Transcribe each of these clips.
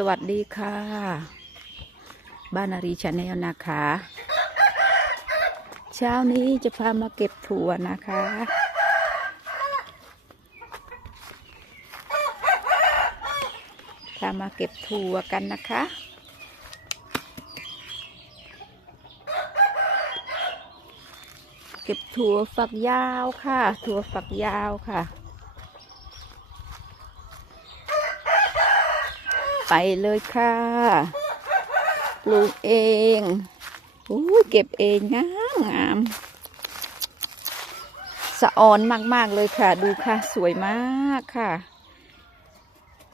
สวัสดีค่ะ บ้านอารีชาแนลนะคะ เช้านี้จะพามาเก็บถั่วนะคะ พามาเก็บถั่วกันนะคะเก็บถั่วฝักยาวค่ะ ถั่วฝักยาวค่ะ ไปเลยค่ะปลูกเองอู้เก็บเองงามงามสะออนมากๆเลยค่ะ ดูค่ะ สวยมากค่ะ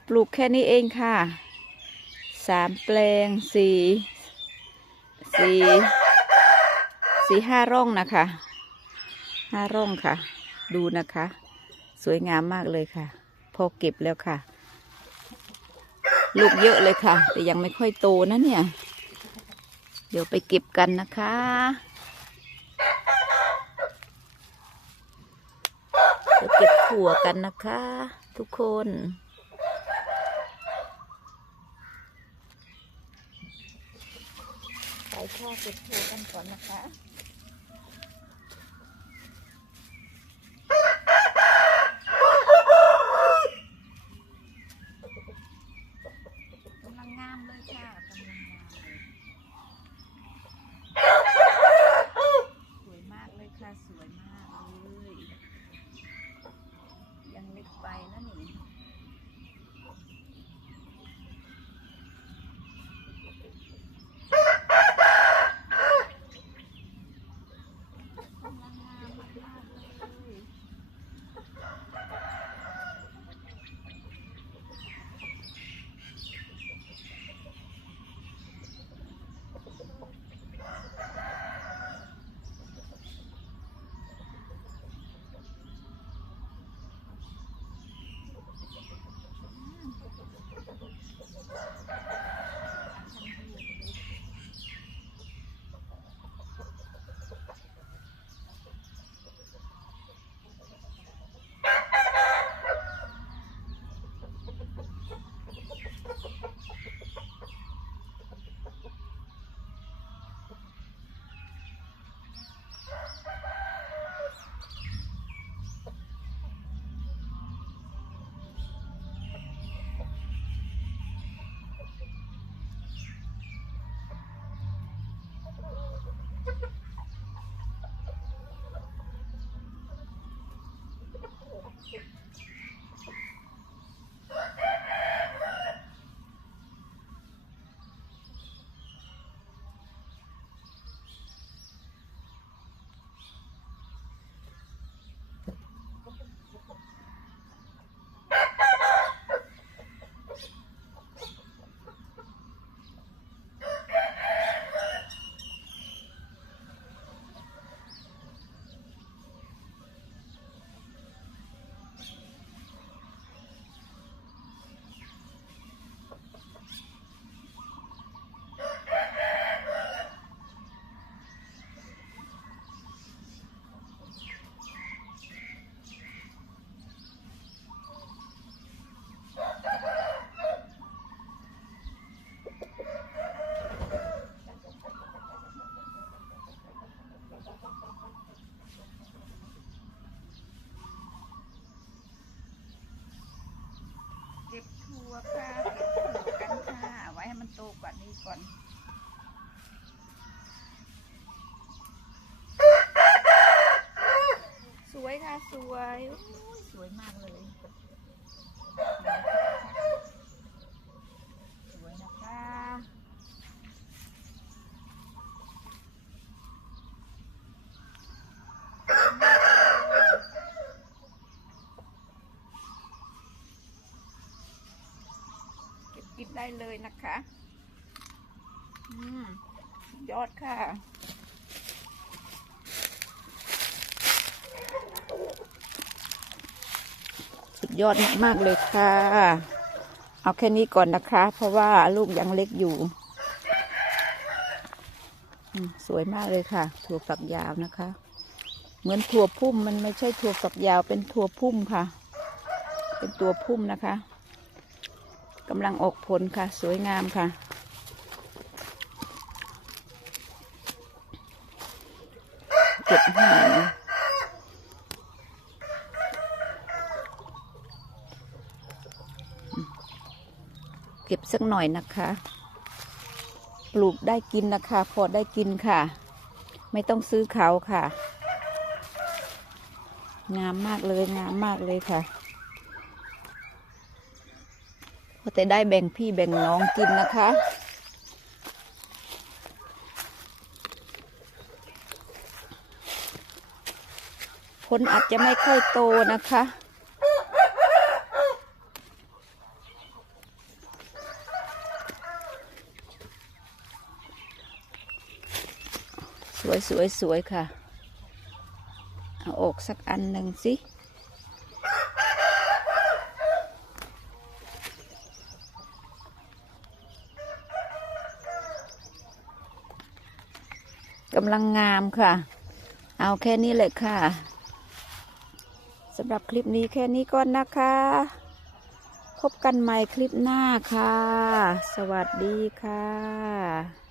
ปลูกแค่นี้เองค่ะสามแปลงสี่สี่สี่ห้าร่องนะคะห้าร่องค่ะ ดูนะคะ สวยงามมากเลยค่ะ พอเก็บแล้วค่ะ ลูกเยอะเลยค่ะ แต่ยังไม่ค่อยโตนะเนี่ย เดี๋ยวไปเก็บกันนะคะเดี๋ยวเก็บถั่วกันนะคะ ทุกคนไปค่ะเก็บถั่วกันก่อนนะคะ วค่ะเก็บถั่วกันค่ะ ไว้ให้มันโตกว่านี้ก่อนสวยค่ะ สวยโอ้ยสวยมากเลย สวยนะคะ เก็บกิน ได้เลยนะคะอยอดค่ะ สุดยอดมากๆเลยค่ะ เอาแค่นี้ก่อนนะคะ เพราะว่าลูกยังเล็กอยู่ สวยมากเลยค่ะ ถั่วฝักยาวนะคะ เหมือนถั่วพุ่มมันไม่ใช่ถั่วฝักยาวเป็นถั่วพุ่มค่ะ เป็นตัวพุ่มนะคะ กำลังออกผลค่ะ สวยงามค่ะ เก็บหางเก็บสักหน่อยนะคะ ปลูกได้กินนะคะ พอได้กินค่ะ ไม่ต้องซื้อเขาค่ะ งามมากเลย งามมากเลยค่ะ ก็จะได้แบ่งพี่แบ่งน้องกินนะคะ ผลอาจจะไม่ค่อยโตนะคะสวยสวยสวยค่ะ เอาออกสักอันหนึ่งสิำลังงามค่ะ เอาแค่นี้เลยค่ะสำหรับคลิปนี้แค่นี้ก่อนนะคะ พบกันใหม่คลิปหน้าค่ะ สวัสดีค่ะ